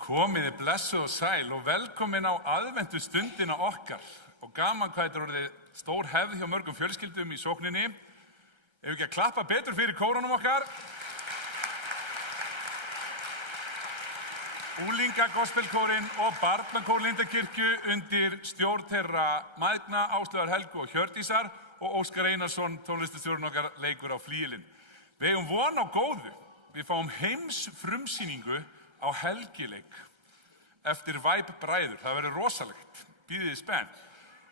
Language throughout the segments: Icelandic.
Komiði blessuð og sæl og velkomin á aðventu stundina okkar og gaman hvað þetta er orðið stór hefð hjá mörgum fjölskyldum í sókninni. Ef ekki að klappa betur fyrir kórunum okkar. Unglinga gospelkórinn og barnakór Lindakirkju undir stjórn þeirra mæðgna Áslaugar Helgu og Hjördísar og Óskar Einarsson, tónlistastjórinn okkar, leikur á flíilinn. Við eigum von á góðu. Við fáum heimsfrumsýningu á helgileik eftir Vibe bræður. Það verður rosalegt. Bíðið spennt.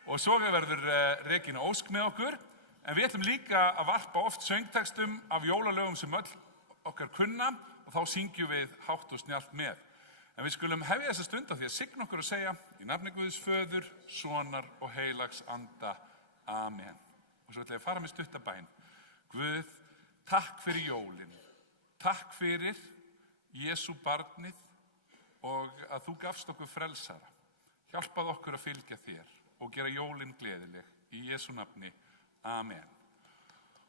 Og svo verður Regína Ósk með okkur. En við ætlum líka að varpa oft söngtextum af jólalögum sem öll okkar kunna og þá syngjum við hátt og snjallt með. En við skulum hefja þessa stund á því að signa okkur og segja í nafni Guðs Föður, Sonar og Heilags Anda. Amen. Og svo ætlum ég að fara með stuttabæn. Guð, takk fyrir jólin. Takk fyrir Jesú barnið og að þú gafst okkur frelsara. Hjálpað okkur að fylgja þér og gera jólin gleðileg. Í Jesú nafni. Amen.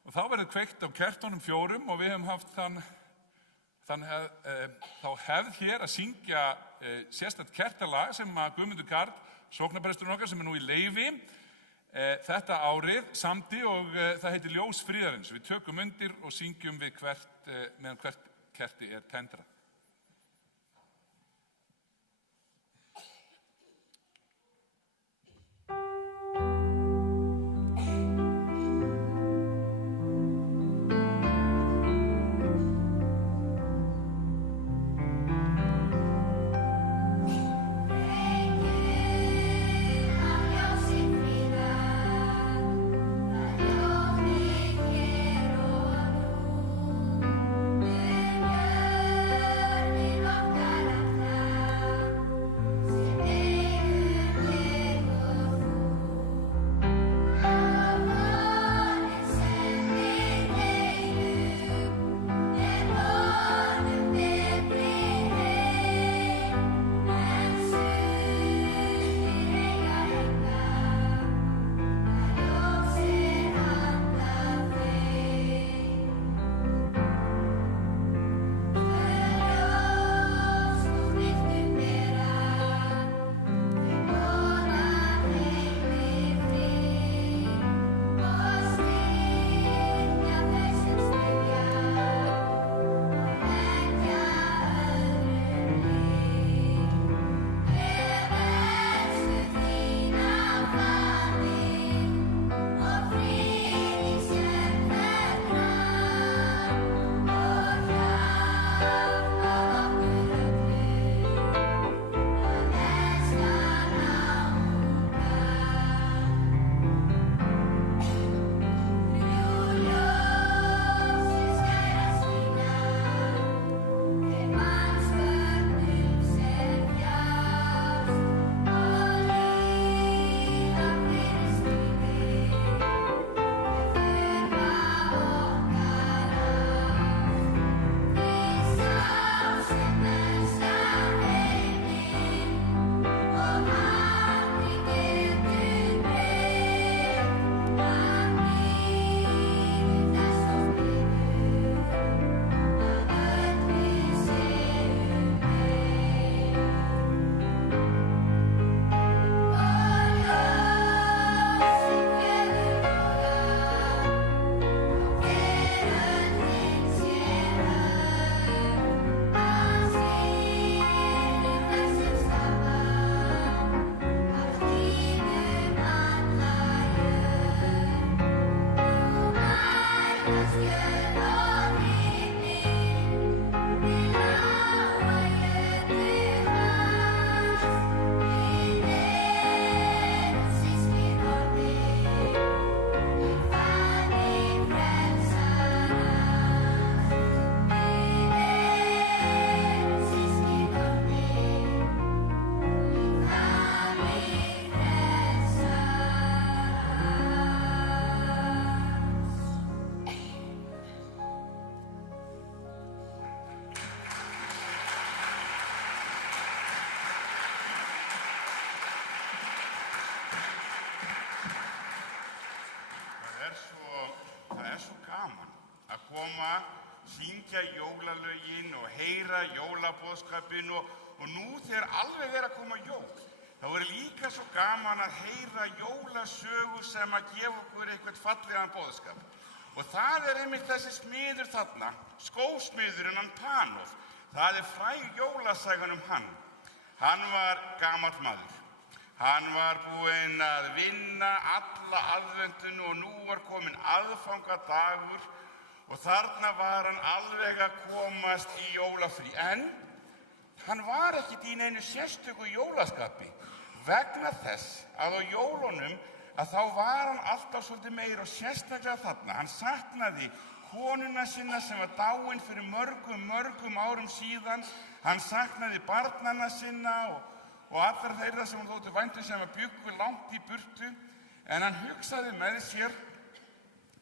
Og þá verður kveikt á kertunum 4 og við höfum haft þá hefð hér að syngja sérstakt kertalag sem að Guðmundur Karl, sóknarpresturinn okkar sem er nú í leyfi, þetta árið samdi og það heitir Ljós friðarins. Við tökum undir og syngjum við meðan hvert kerti er tendrað. koma, syngja jólalögin og heyra jólaboðskapinn og Og nú þegar alveg að koma jól, þá líka svo gaman að heyra jólasögu sem að gefa okkur eitthvað fallegan boðskap. Og það einmitt þessi smiður þarna, skósmiðurinn hann Panof. Það fræg jólasagan hann. Hann var gamall maður. Hann var búinn að vinna alla aðventinu og nú var kominn aðfangadagur og þarna var hann alveg að komast í jólafrí. En hann var ekkert í neinu sérstöku jólaskapi vegna þess að á jólunum að þá var hann alltaf svolítið meira og sérstaklega þarna. Hann saknaði konuna sinna sem var dáin fyrir mörgum árum síðan. Hann saknaði barnanna sinna og allar þeirra sem hann þótti vænt sem að bjuggu langt í burtu. En hann hugsaði með sér,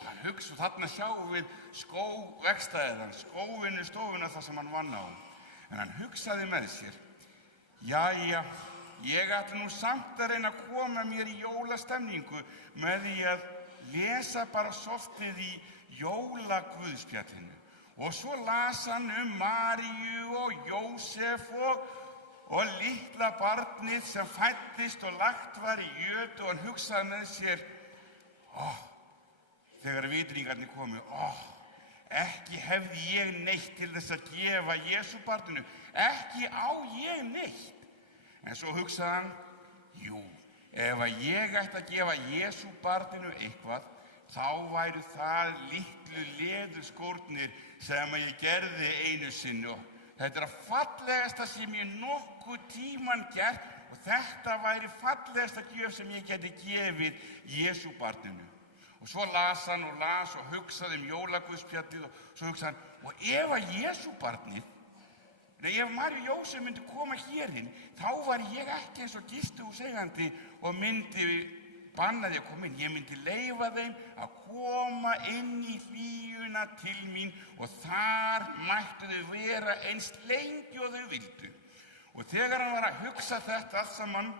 og þarna sjáum við skóvegstæðan, skóvinnustofuna þar sem hann vann á. En hann hugsaði með sér, jæja, ég ætla nú samt að reyna að koma mér í jólastemningu með því að lesa bara softið í jólaguðspjallinu. Og svo las hann Maríu og Jósef og litla barnið sem fæddist og lagt var í jötu og hann hugsaði með sér, þegar vitringarnir komu, ekki hefði ég neitt til þess að gefa Jesú barninu, ekki á ég neitt. En svo hugsaði hann, jú, ef að ég ætti að gefa Jesú barninu eitthvað, þá væru það litlu leðurskórnir sem ég gerði einu sinni og þetta að fallegasta sem ég nokkuð tíman gert og þetta væri fallegasta gjöf sem ég geti gefið Jesú barninu. Og svo las hann og las og hugsaði jólaguðspjallið og svo hugsaði hann, og ef að Jesú barnið, ef Maríu og Jósef myndi koma hérinn, þá var ég ekki eins og gistihúseigandi og myndi banna því að koma inn. Ég myndi leyfa þeim að koma inn í hlýjuna til mín og þar mættu þau vera eins lengi og þau vildu. Og þegar hann var að hugsa þetta allt saman,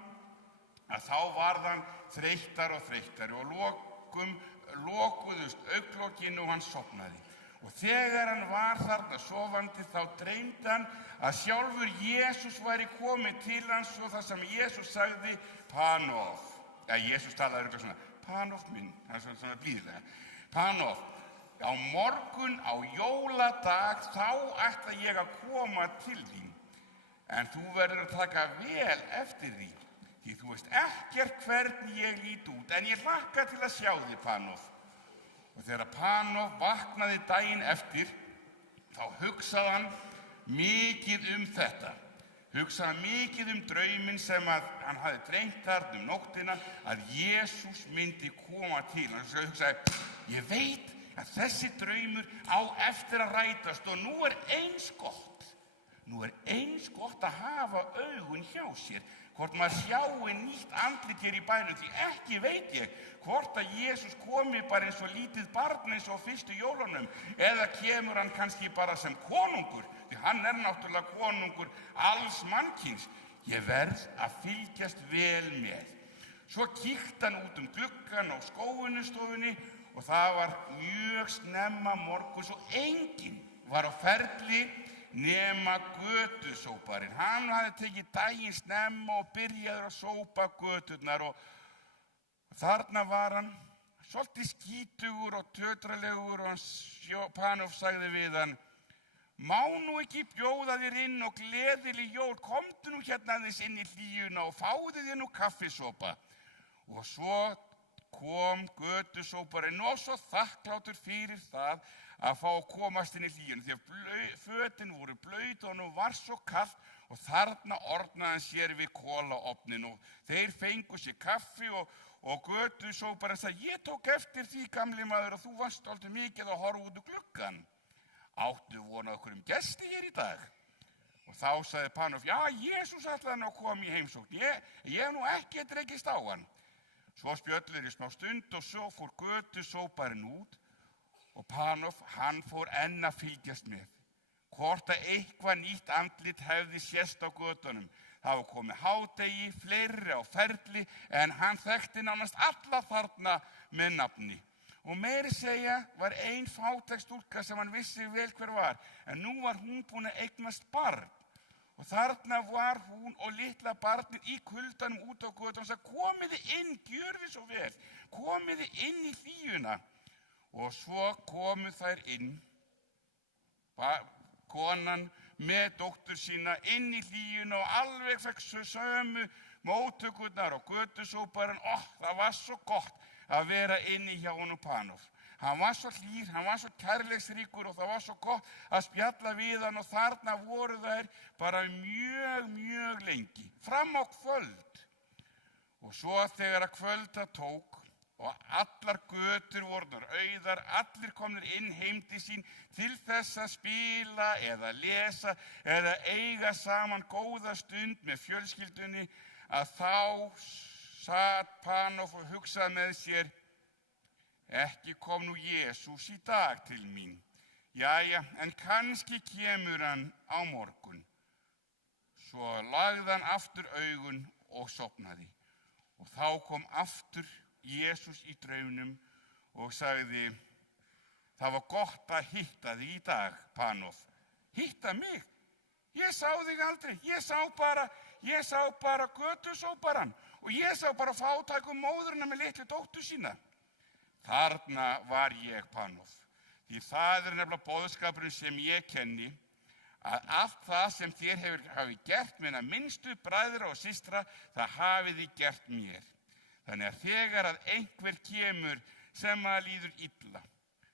að þá varð hann þreyttari og lokuðust augnlokin og hann sofnaði. Og þegar hann var þarna sofandi þá dreymdi hann að sjálfur Jesús væri kominn til hans og það sem Jesús sagði, Panof. Jesús talaði örugglega svona, Panof minn, það svona blíðlega. Panof, á morgun á jóladag þá ætla ég að koma til þín. En þú verður að taka vel eftir því þú veist ekkert hvernig ég lít út, en ég hlakka til að sjá þig, Panof. Og þegar Panof vaknaði daginn eftir, þá hugsaði hann mikið þetta. Hugsaði mikið drauminn sem að hann hafði dreymt þarna nóttina, að Jesús myndi koma til. Hann hugsaði, ég veit að þessi draumur á eftir að rætast og nú eins gott að hafa augun hjá sér. Hvort maður sjái nýtt andlit hér í bænum, því ekki veit ég hvort að Jesús komi bara eins og lítið barn eins og fyrstu jólunum, eða kemur hann kannski bara sem konungur, því hann náttúrulega konungur alls mannkyns. Ég verð að fylgjast vel með. Svo kíkti hann út gluggann á skóvinnustofunni og það var mjög snemma morguns og enginn var á ferli nema götusóparinn. Hann hafði tekið daginn snemma og byrjaði að sópa göturnar og þarna var hann svolítið skítugur og tötralegur og Panof sagði við hann, má nú ekki bjóða þér inn og gleðileg jól, komdu nú hérna aðeins inn í hlýjuna og fáðu þér nú kaffisopa. Og svo kom götusóparinn og svo þakklátur fyrir það að fá að komast inn í hlýjuna, því að fötin voru blaut og nú var svo kalt og þarna ornaði hann sér við kolaofnin og þeir fengu sér kaffi og götusóparinn sagði, ég tók eftir því gamli maður að þú varst dálítið mikið að horfa út gluggann. Áttu von á einhverjum gesti hér í dag? Og þá sagði Panof, já, Jesús ætlaði nú að koma í heimsókn, ég hef nú ekki rekist á hann. Svo spjölluðu í smá stund og svo fór götusóparinn út og Panof, hann fór enn að fylgjast með. Hvort að eitthvað nýtt andlit hefði sést á götunum. Það var komið hádegi, fleiri á ferli, en hann þekkti nánast alla þarna með nafni. Og meiri segja var ein fátæk stúlka sem hann vissi vel hver var, en nú var hún búin að eignast barn. Og þarna var hún og litla barnið í kuldanum út á götunum og sagði, komiði inn, gjörið svo vel, komiði inn í hlýjuna. Og svo komu þær inn, konan með dóttur sína inn í hlýjuna og alveg fekk sömu móttökurnar og götusóparinn. Það var svo gott að vera inni hjá honum Panof. Hann var svo hlýr, hann var svo kærleiksríkur og það var svo gott að spjalla við hann og þarna voru þær bara mjög lengi, fram á kvöld. Og svo þegar að kvölda tók og allar götur voru auðar, allir komnir inn heim til sín til þess að spila eða lesa eða eiga saman góða stund með fjölskyldunni, að þá sat Panof og hugsaði með sér, ekki kom nú Jesús í dag til mín. Jæja, en kannski kemur hann á morgun. Svo lagði hann aftur augun og sofnaði. Og þá kom aftur Jesús í draumnum og sagði, það var gott að hitta þig í dag, Panof. Hitta mig? Ég sá þig aldrei. Ég sá bara götusóparann og ég sá bara fátæku móðurina með litlu dóttur sína. Þarna var ég, Panof, því það nefnilega boðskapurinn sem ég kenni, að allt það sem þér hafið gert minna minnstu bræðra og systra, það hafið þið gert mér. Þannig að þegar að einhver kemur sem að líður illa,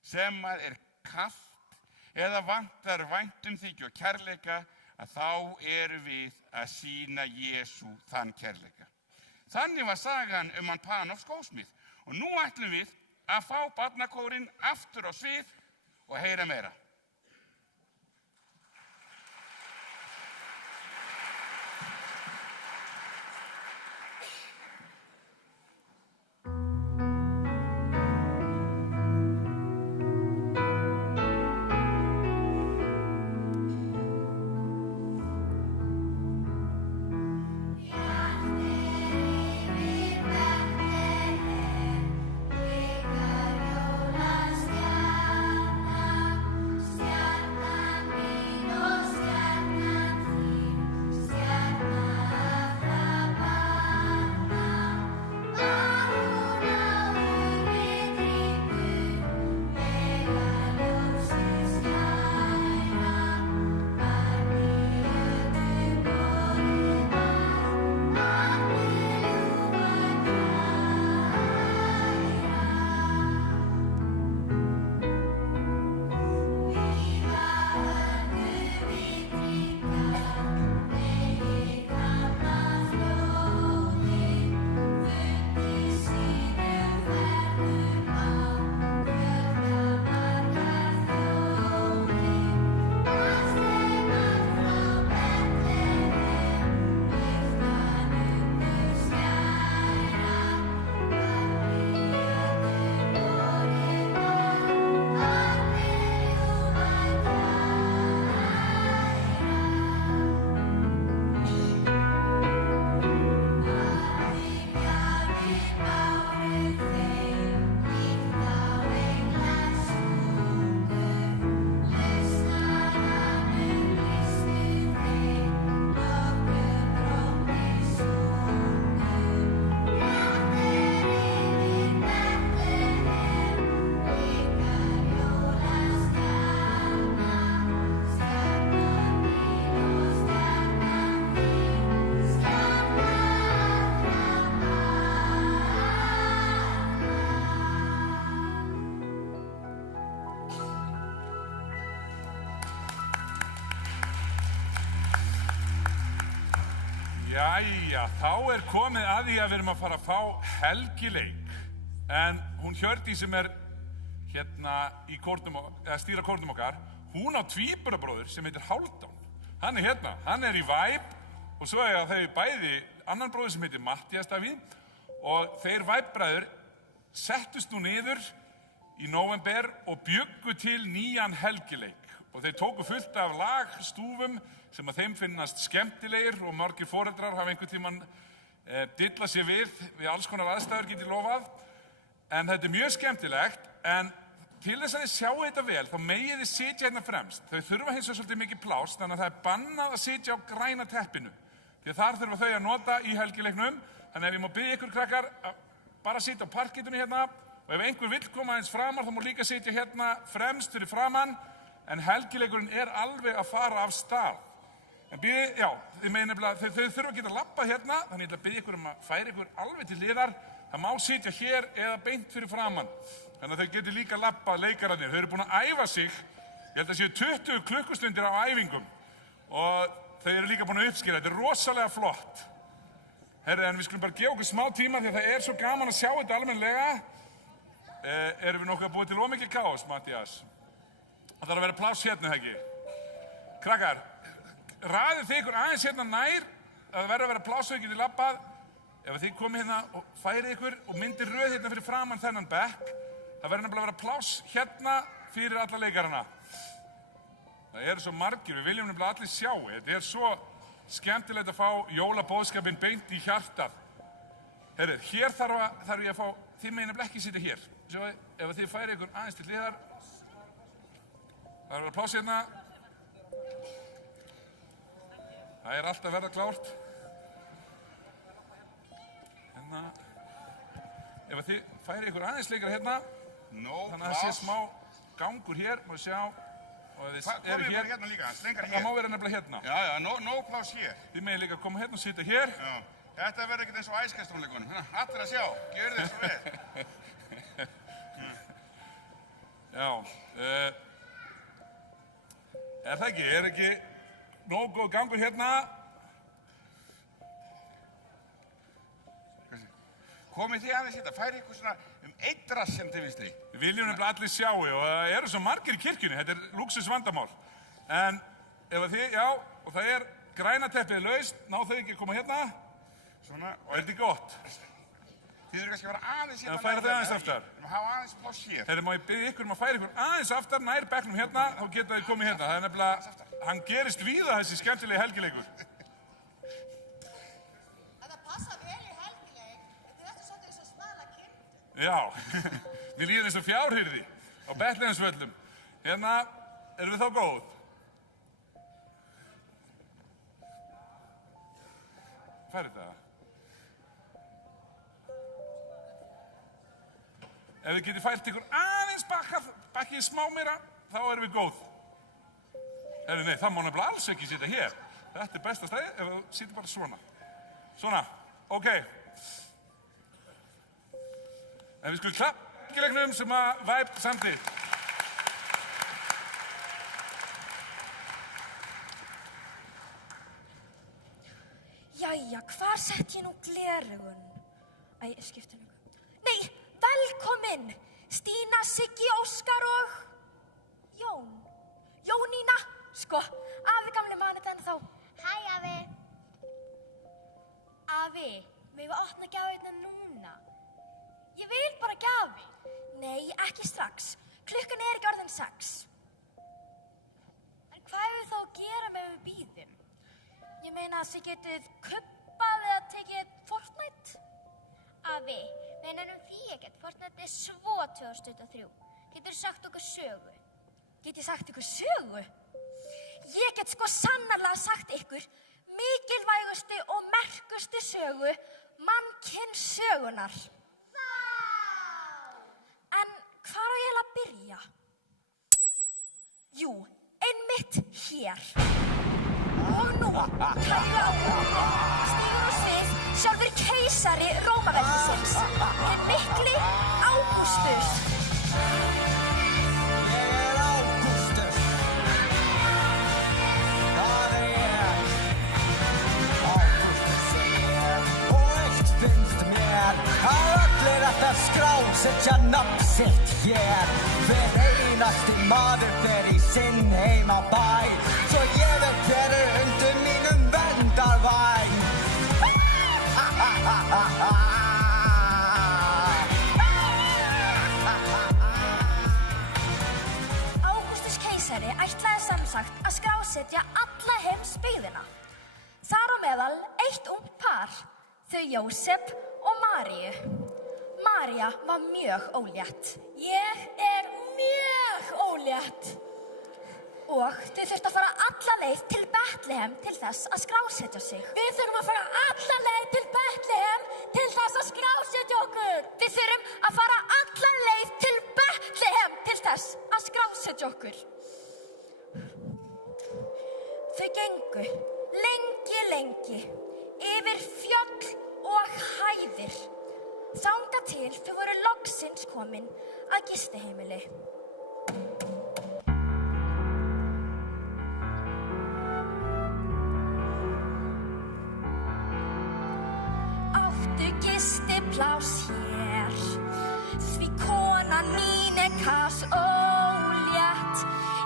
sem að kalt eða vantar væntumþykju og kærleika, að þá erum við að sýna Jesú þann kærleika. Þannig var sagan hann Panof skósmið og nú ætlum við að fá barnakórinn aftur á svið og heyra meira. Jæja, þá komið að því að við erum að fara að fá helgileik. En hún Hjördís sem hérna í kórnum, stýra kórnum okkar, hún á tvíburabróður sem heitir Hálfdán. Hann hérna, hann í Væp og svo þau bæði annan bróður sem heitir Matthías Davíð og þeir Væpbræður settust nú niður í nóvember og bjuggu til nýjan helgileik. Og þeir tóku fullt af lagstúfum sem að þeim finnast skemmtilegir og margir foreldrar hafa einhvern tímann dillað sér við alls konar aðstæður, get ég lofað. En þetta mjög skemmtilegt, en til þess að þið sjáu þetta vel, þá megið þið sitja hérna fremst. Þau þurfa hins vegar svolítið mikið pláss, þannig að það bannað að sitja á græna teppinu. Því að þar þurfa þau að nota í helgileiknum. Þannig ef ég má biðja ykkur krakkar að bara sitja á parkettinu hérna, og ef einhver vill koma aðeins framar, þá má líka sitja hérna fremst fyrir framann, en helgileikurinn alveg að fara af stað. En þið megið nefnilega, þau þurfa að geta labbað hérna, þannig ég ætla að biðja ykkur að færa ykkur alveg til hliðar. Það má sitja hér eða beint fyrir framann. Þannig að þau getur líka labbað leikararnir. Þau eru búin að æfa sig, ég held að séu 20 klukkustundir á æfingum. Og þau eru líka búin að uppskýra, þetta rosalega flott. Herri, en við skulum bara gefa okkur smá tíma því að það svo gaman að sjá þetta almennilega. Erum við nokkuð að búa til ómikið kaos, Matthías? Það þarf að vera pláss hérna, það ekki? Krakkar, raðið þið ykkur aðeins hérna nær, það verður að vera pláss og þið getið labbað. Ef þið komið hérna og færið ykkur og myndir röð hérna fyrir framann þennan bekk, það verður nefnilega að vera pláss hérna fyrir alla leikarana. Það eru svo margir, við viljum nefnilega allir sjá. Þetta svo skemmtilegt að fá jólaboðskapinn beint í hjartað. Herri, hér þarf ég að fá, þið megið nefnilega ekki sitja hér. Sjáu, ef þið færið ykkur aðeins til hliðar, það að vera pláss hérna. Það allt að verða klárt. Hérna. Ef þið færið ykkur aðeins leikara hérna, þannig að það sé smá gangur hér, má sjá. Og ef þið eru hér, hérna líka, lengra hér. Það má vera nefnilega hérna. Já, no pláss hér. Þið megið líka koma hérna og sitja hér. Já, þetta verður ekkert eins og æskastónleikunum. Allir að sjá, gjörðu þið svo vel. Já, það ekki, ekki nógu góð gangur hérna? Komið þið aðeins þetta, færið ykkur svona einn rass sem þið visti. Við viljum nefnilega allir sjáu og það eru svo margir í kirkjunni, þetta lúxusvandamál. En ef þið, og það græna teppið laust, ná þau ekki að koma hérna? Svona, og þetta gott. Þið eru kannski að vera aðeins hérna. En færa þið aðeins aftar. Við má hafa aðeins pláss hér. Má ég biðja ykkur að færa ykkur aðeins aftar, nær bekknum hérna, þá geta þið komið hérna. Það nefnilega, hann gerist víða þessi skemmtilegi helgileikur. Þetta passa vel í helgileik. Þetta eftir svolítið eins og smala kindur. Já, mér líður eins og fjárhirði á Betleheimsvöllum. Hérna, erum við þá góð? Færið það? Ef þið getið fært ykkur aðeins bakkið smá meira, þá erum við góð. Nei, það má nefnilega alls ekki sitja hér. Þetta besta stæði ef þú sitja bara svona. Svona, ok. En við skulum klappa helgileiknum sem að Væp samdi. Jæja, hvar sett ég nú gleraugun? Skiptir nokkuð. Nei, velkomin! Stína, Siggi, Óskar og Jón. Jónína, sko, afi gamli mani þetta ennþá. Hæ, afi. Afi, megum við opna gjafirna núna? Ég vil bara gjafi. Nei, ekki strax. Klukkan ekki orðin 6. En hvað hefur þá að gera með við bíðum? Ég meina að þið getið kubbað eða tekið Fortnite? Afi, við nefnum því ekkert. Fortnite svo 2023. Getur sagt okkur sögu? Get ég sagt ykkur sögu? Ég get sko sannarlega sagt ykkur mikilvægustu og merkustu sögu mannkynssögunar. En hvar á ég að byrja? Jú, einmitt hér. Og nú, kæru áhorfendur, stígur á svið sjálfur keisari Rómaveldisins, hinn mikli Ágústus. Að skrásetja nafn sitt hér. Hver einasti maður fer í sinn heimabæ, svo ég veit hver undir mínum verndarvæng. Ágústus keisari ætlaði samsagt að skrásetja alla heimsbyggðina. Þar á meðal eitt ungt par, þau Jósep og Maríu. María var mjög ólétt. Ég er mjög ólétt. Og þau þurftu að fara alla leið til Betlehem til þess að skrásetja sig. Við þurfum að fara alla leið til Betlehem til þess að skrásetja okkur. Við þurfum að fara alla leið til Betlehem til þess að skrásetja okkur. Þau gengu lengi yfir fjöll og hæðir. Þangað til þau voru loksins komin að gistiheimili. Áttu gistipláss hér, því konan mín kas ólétt.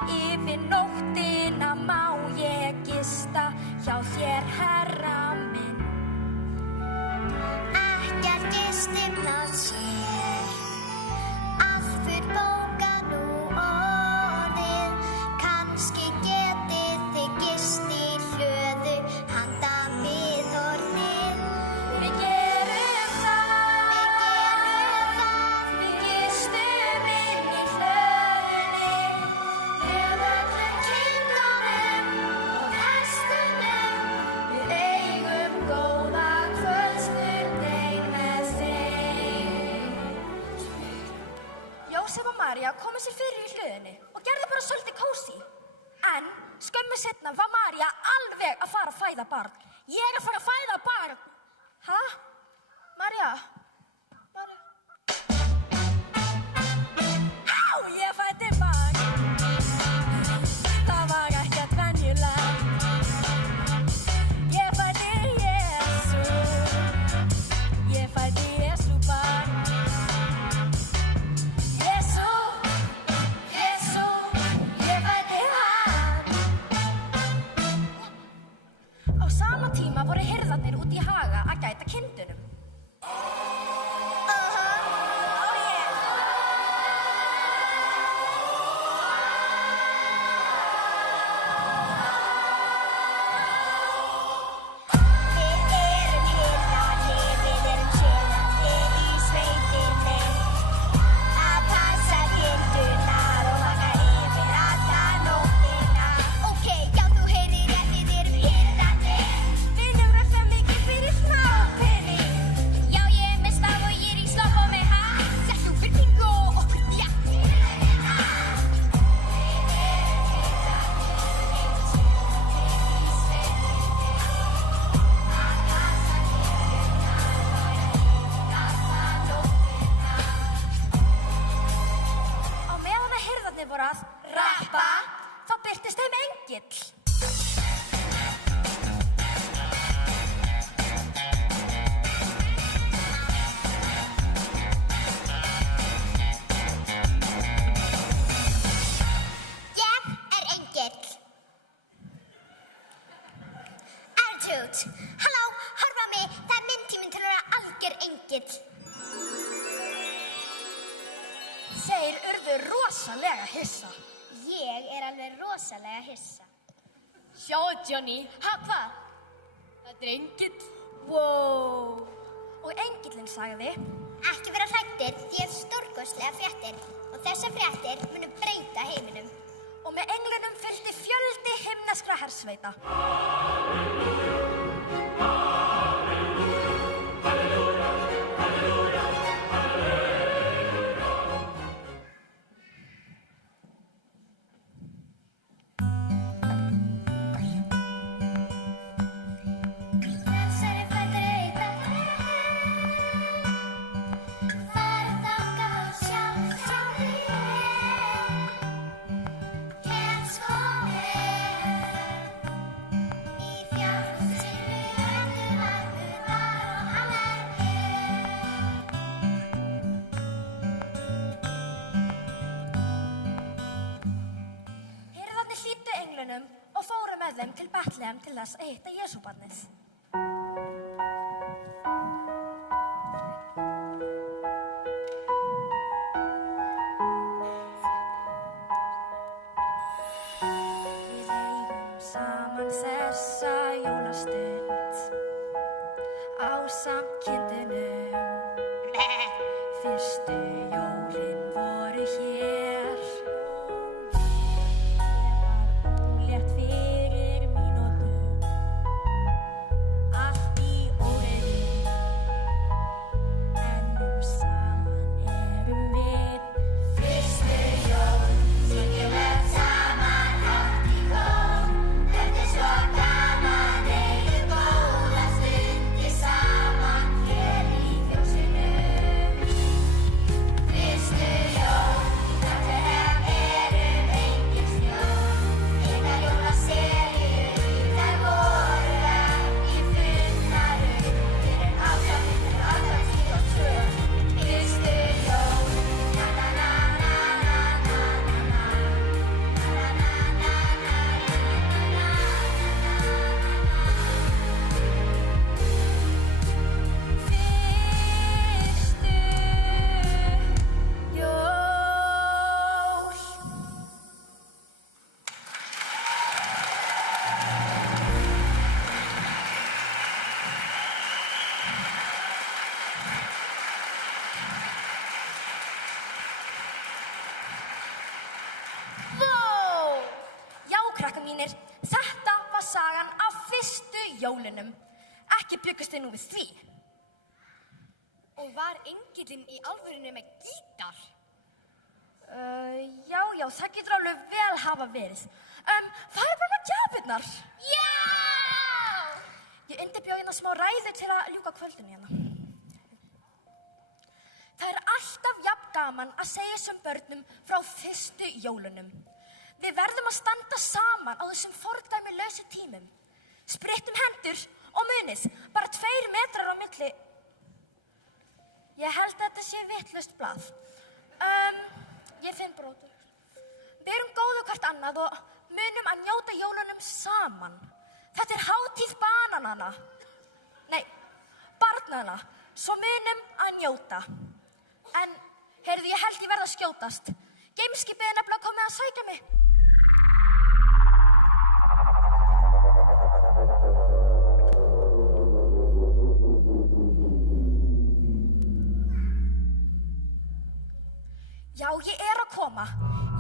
Yfir nóttina má ég gista hjá þér, herra minn. Ekkert gistipláss hér, allt fullbókað nú orðið. Kannski getið þið gist í hlöðu handa miðhornið. Við gerum það, við gistum inn í hlöðunni. Með öllum kindunum og hestunum. Við eigum góða kvöldstund ein með þeim. Jósef og María komu sér fyrir í hlöðunni og gerðu bara svolítið kósí. En skömmu seinna var María alveg að fara að fæða barn. Ég er að fara að fæða barn. Hæ? María? María? Á, ég fæddi barn. Það var ekkert venjulegt. Ég fæddi Jesú. Ég fæddi Jesú barn. Jesú, Jesú, ég fæddi hann. Á sama tíma voru hirðarnir út í haga að gæta kindunum. Við erum hirðarnir, við erum tjörnarnir í sveitinni. Að passa kindurnar og vaka yfir alla nóttina. Ókei, já þú heyrir rétt, við erum hirðarnir. Við erum alltaf mikið fyrir smápenning. Já, ég er með staf og ég er í slopp á mig, ha? Settu fyrir pingu og okkur djart. Á meðan að hirðarnir voru að rappa, þá birtist þeim engill. Ég er engill. Attitude. Halló, horfa á mig. Það er minn tíminn til að vera algjör engill. Þeir urðu rosalega hissa. Ég er alveg rosalega hissa. Sjáðu, Johnny. Ha, hvað? Þetta er engill. Wow. Og engillinn sagði: Ekki vera hræddir, því ég hef stórkostlega fréttir. Og þessar fréttir munu breyta heiminum. og með englunum fylgdi fjöldi himneskra hersveita. Og fóru með þeim til Betlehem til þess að hitta Jesúbarnið. Við eigum saman þessa jólastund ásamt kindunum. Fyrstu jólin voru hér. mínir, þetta var sagan af fyrstu jólunum. Ekki byggust þið nú við því. Og var engillinn í alvörunni með gítar? Já, það getur alveg vel hafa verið. Það bara með gjafirnar. Já! Ég undirbjó hérna smá ræðu til að ljúka kvöldinu hérna. Það er alltaf jafn gaman að segja þessum börnum frá fyrstu jólunum. Við verðum að standa saman á þessum fordæmilausu tímum. Sprittum hendur og munið, bara 2 metrar á milli. Ég held að þetta sé vitlaust blað. Ég finn brotur. Við erum góðu hvert annað og munum að njóta jólunum saman. Þetta er hátíð bananana. Nei, barnanna. Svo munum að njóta. En, heyrðu, ég held ég verð að skjótast. Geimskipið er nefnilega komið að sækja mig. Já, ég er að koma.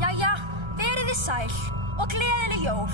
Jæja, verið þið sæl og gleðileg jól.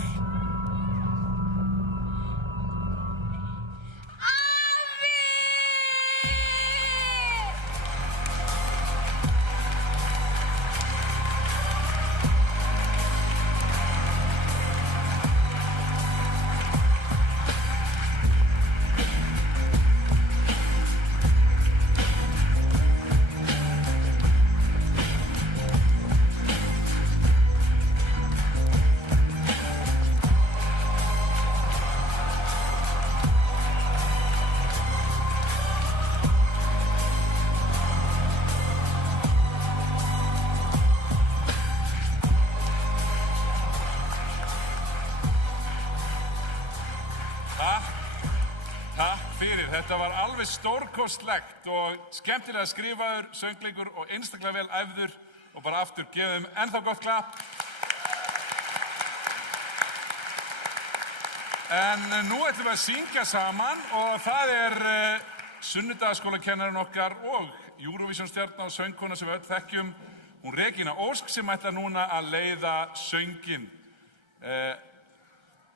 Þetta var alveg stórkostlegt og skemmtilega skrifaður, söngleikur og einstaklega vel æfður og bara aftur gefum ennþá gott klapp. En nú ætlum við að syngja saman og það er sunnudagaskólakennarinn okkar og Eurovision-stjarna og söngkona sem við öll þekkjum, hún Regína Ósk sem ætlar núna að leiða sönginn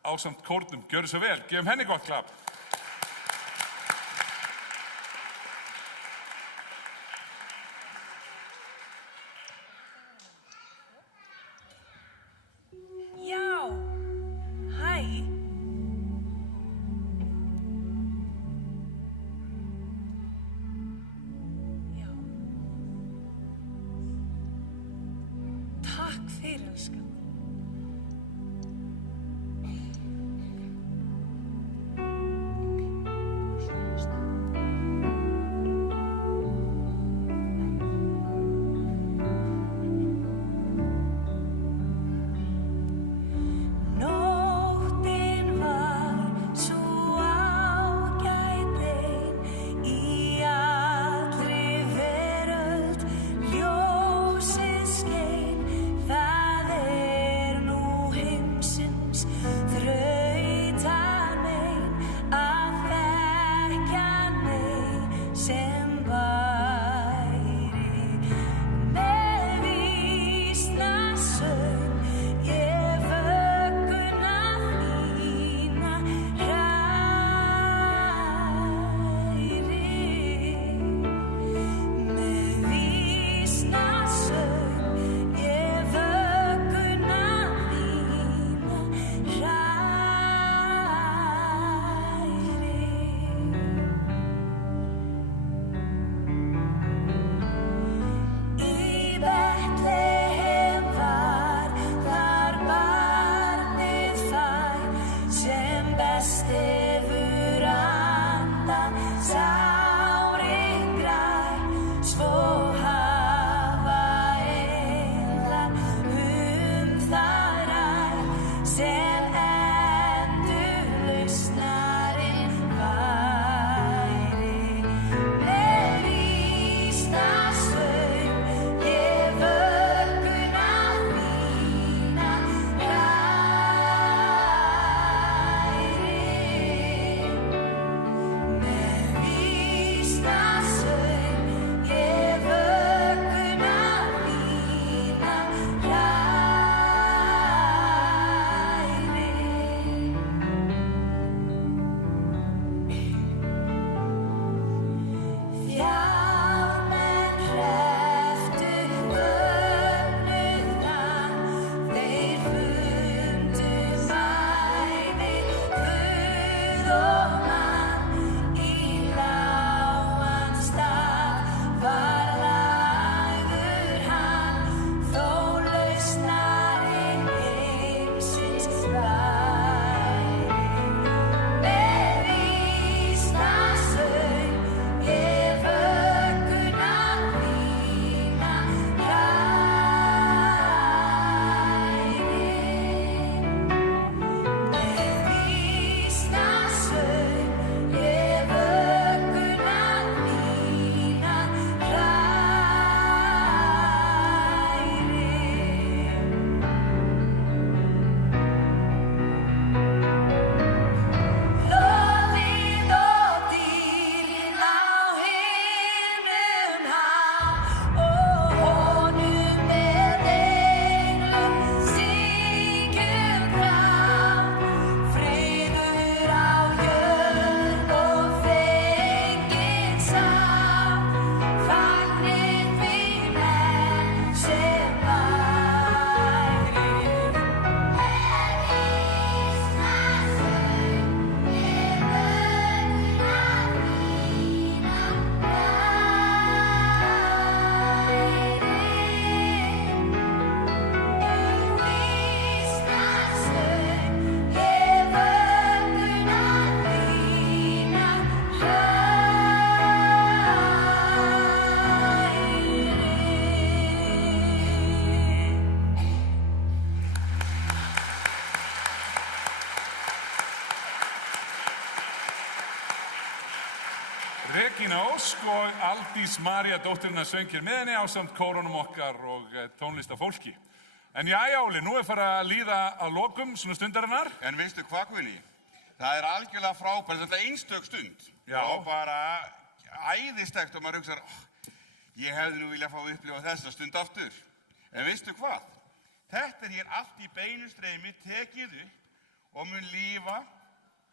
ásamt kórnum. Gjörðu svo vel, gefum henni gott klapp. Takk fyrir, elskan. Ljósið skein, það Regína Ósk og Aldís María dóttirinnar söng hér með henni ásamt kórunum okkar og tónlistafólki. En jæja, Óli, nú farið að líða að lokum svona stundarinnar. En veistu hvað, Guðni? Það algjörlega frábært, þetta einstök stund. Já. Og bara æðislegt og maður hugsar, ég hefði nú viljað fá að upplifa þessa stund aftur. En veistu hvað? Þetta hér allt í beinu streymi tekið upp og mun lífa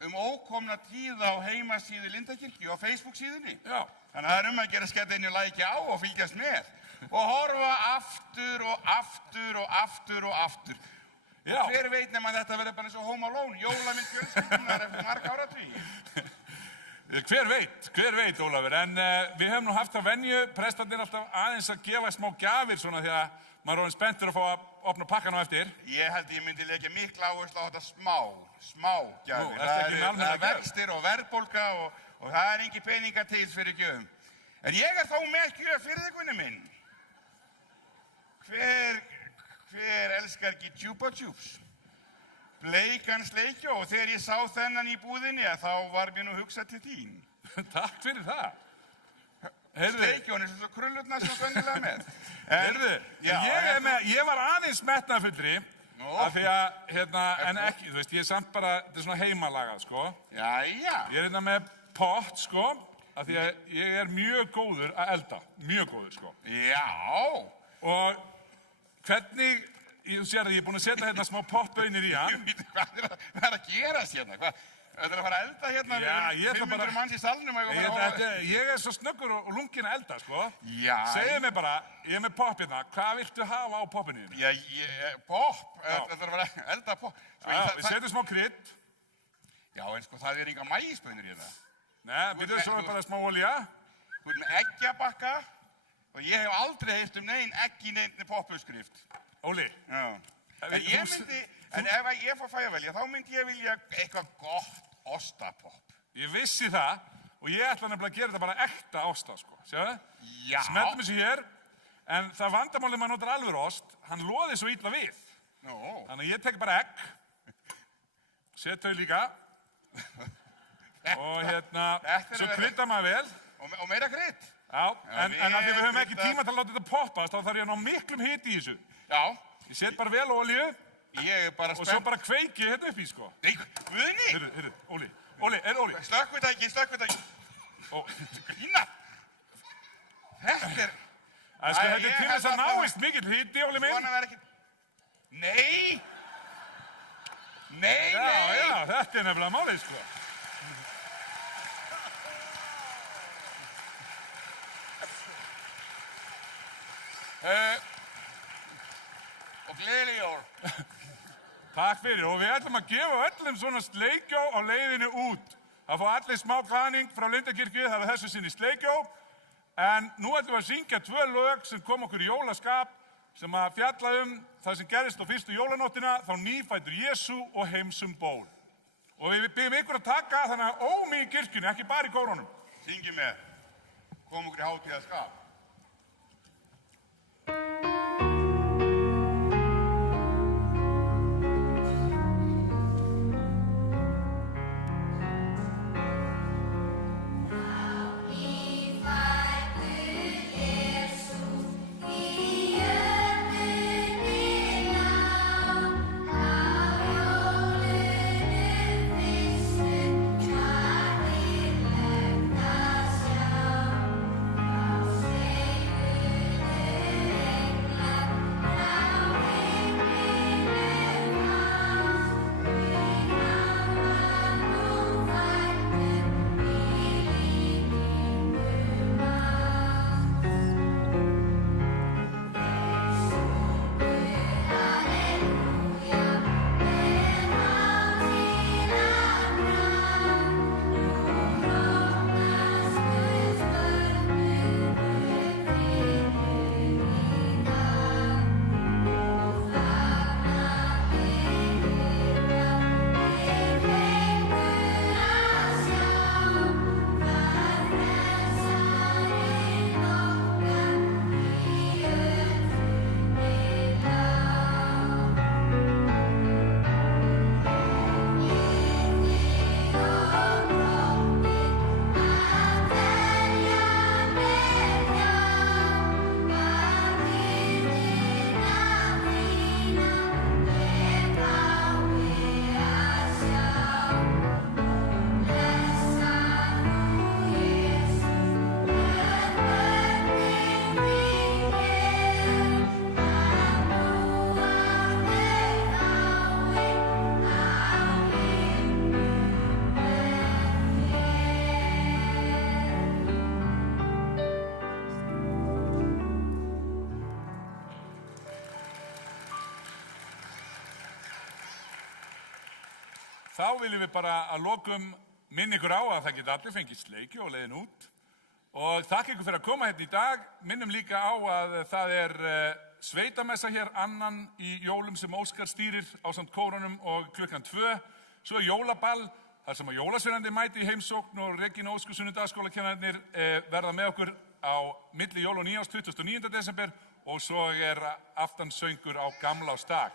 ókomna tíð á heimasíðu Lindakirkju á Facebook-síðunni. Já. Þannig að það að gera skella inn og lækja á og fylgjast með. Og horfa aftur og aftur og aftur og aftur. Já. Og hver veit nema þetta verður bara eins og Home Alone, jólamynd fjölskyldunar eftir marga áratugi. Hver veit, Ólafur, en við höfum nú haft það venju, prestarnir alltaf aðeins að gefa smá gjafir svona því að maður er orðinn spenntur að fá að opna pakkan á eftir. Ég held ég myndi leggja mikla áherslu á þetta smá gjafir. Nú, ertu ekki með almenna Það er vextir og verðbólga og það er engin peningar til fyrir gjöfum. En ég er þó með gjöf fyrir þig, Gunni minn. Hver elskar ekki Chupa Chups? Bleikan sleikjó og þegar ég sá þennan í búðinni þá var mér nú hugsað til þín. Takk fyrir það. Sleikjón er svo krullurnar sem venjulega með. Ég var aðeins metnaðarfullri af því að, en ekki, þú veist, ég er samt bara, þetta er svona heimalagað, sko. Jæja. Ég er hérna með pott, sko, af því að ég er mjög góður að elda, mjög góður, sko. Já. Og hvernig, þú sér að ég er búinn að setja hérna smá pottbönir í hann. Hvað er að gerast hérna? Þetta er að fara að elda hérna við 500 manns í salnum og ég er svo snöggur og lunginn að elda, sko. Já. Segðu mér bara, ég er með popp hérna, hvað viltu hafa á poppinu þínu? Já, popp? Þetta er að fara að elda popp. Já, við setjum smá krydd. Já, en sko, það er enga maísbönir hérna. Nei, við svo bara smá olía. Þú ert með eggjabakka og ég hef aldrei heyrt nein egg í neinni poppuskrift. Óli. Já. En ef ég fór að velja, þá myndi ég vilja eitthvað gott ostapopp. Ég vissi það og ég ætla nefnilega að gera þetta bara ekta osta, sko. Sjáðu? Já. Smeltum þessu hér, en það vandamálið maður notar alvöru ost, hann loði svo illa við. Nú. Þannig að ég tek bara egg, set þau líka og hérna, svo krydda maður vel. Og meira krydd. Já, en af því við höfum ekki tíma til að láta þetta poppast, þá þarf ég að ná miklum hiti í þessu. Já. Ég set bara vel olíu. Ég er bara spennt. Og svo bara kveiki hérna upp í, sko. Nei, Guðni! Heyrðu, Óli. Slökkvitæki. Grína! Þetta er... Þetta er til þess að náist mikill hiti, Óli minn. Svona verður ekki... Nei! Já, þetta er nefnilega málið, sko. Og gleðileg jól. Takk fyrir, og við ætlum að gefa öllum svona sleikjó á leiðinu út. Það fá allir smá glaning frá Lindakirkju, það er þessu sinni sleikjó. En nú ætlum við að syngja 2 lög sem kom okkur í jólaskap, sem að fjalla það sem gerist á fyrstu jólanóttina, þá nýfæddur Jesú og heimsum ból. Og við byggjum ykkur að taka þannig að ómi í kirkjunni, ekki bara í kórunum. Syngjum með, kom okkur í hátíðarskap. Sjá þá viljum við bara að lokum minna ykkur á að það geta allir fengið sleikju og leiðin út. Og þakka ykkur fyrir að koma hérna í dag. Minnum líka á að það sveitamessa hér annan í jólum sem Óskar stýrir ásamt kórunum og klukkan 2. Svo jólaball, þar sem að jólasveinarnir mæti í heimsókn og Regína Ósk og sunnudagsskólakennararnir verða með okkur á milli jól og nýjárs 29. desember og svo aftansöngur á gamlársdag.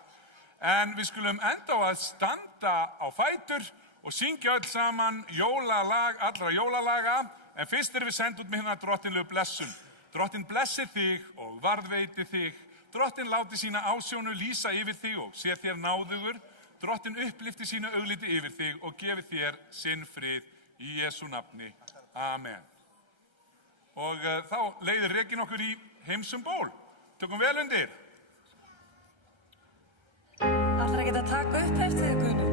En við skulum enda á að standa á fætur og syngja öll saman jólalag allra jólalaga, en fyrst við senda út með hérna drottinlegu blessun. Drottin blessi þig og varðveiti þig. Drottin láti sína ásjónu lýsa yfir þig og sé þér náðugur. Drottin upplifti sínu augliti yfir þig og gefi þér sinn frið í Jesú nafni. Amen. Og þá leiðir Regína okkur í heimsumból. Tökum vel undir. Allir að geta taka upp eftir þig, Guðni.